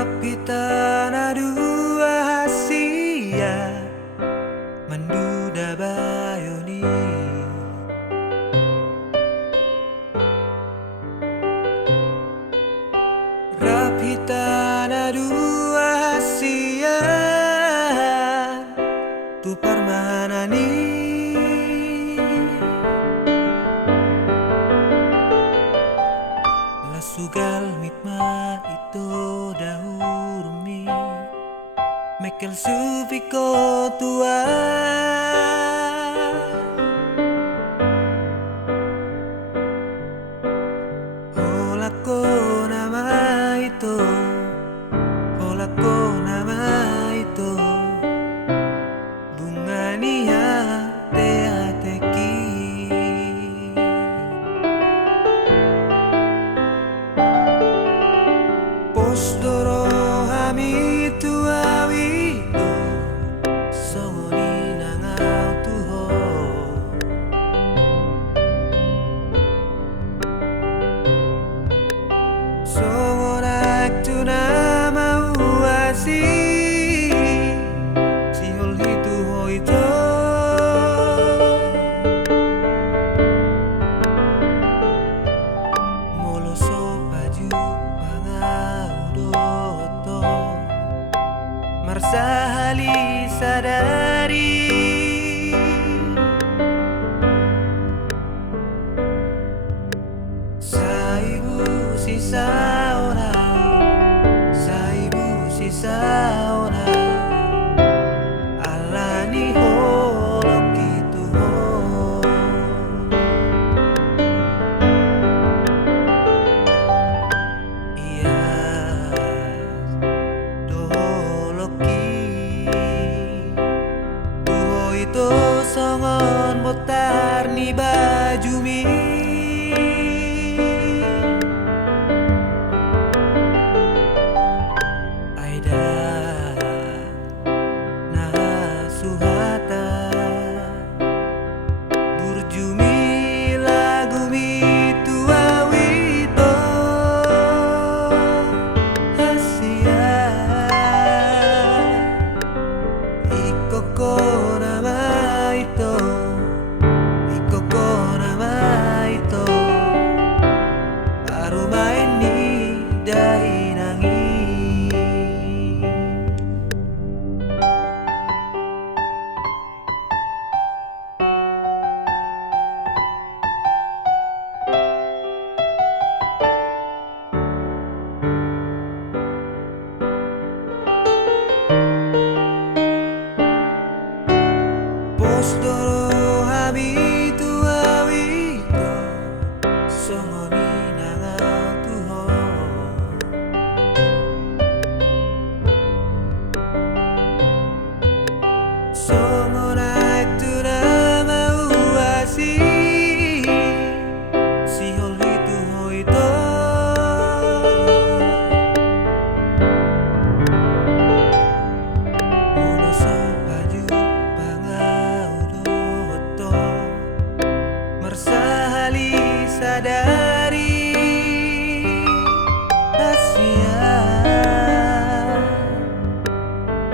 Rapitana dua hasia Manduda bayoni Rapitana dua hasia Tu parmanani Lasugal mitma ito dahurumi Mekel sufiko tua Holako nama itu Holako nama itu Bunga nia te-teki Postoro hami tua wito Songoni nangau tuho Songonak tu nama uasi Sihol hitu hoito Moloso baju pangaudoto Marsahali sadari Saibu sisa orang Saibu sisa orang Alani holok itu ho Iya doloki Tuho itu songon botar ni bajumi Burjumi lagumi tua wito hasia Ikoko nama itu Ikoko nama itu Baru main ni dai nangi Postoro hami tua wito Songoni nangau tuho Songonak tu nama uasi Sihol hitu hoito Moloso baju pangaudoto Marsahali sadari Asia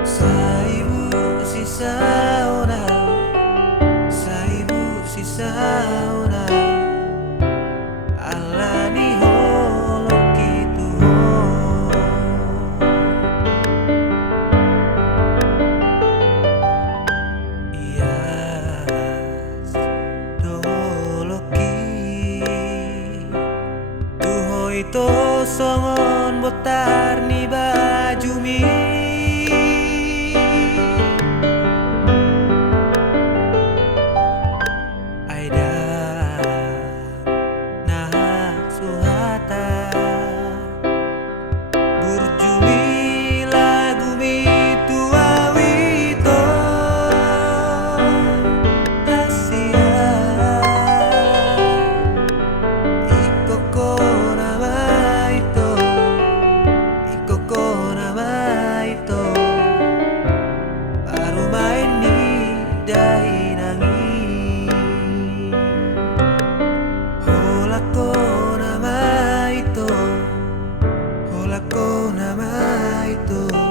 Saibu sisa orang Saibu sisa orang Alani holok itu ho Iyas doloki Tuho itu songon botar ni bajumi Aida nama itu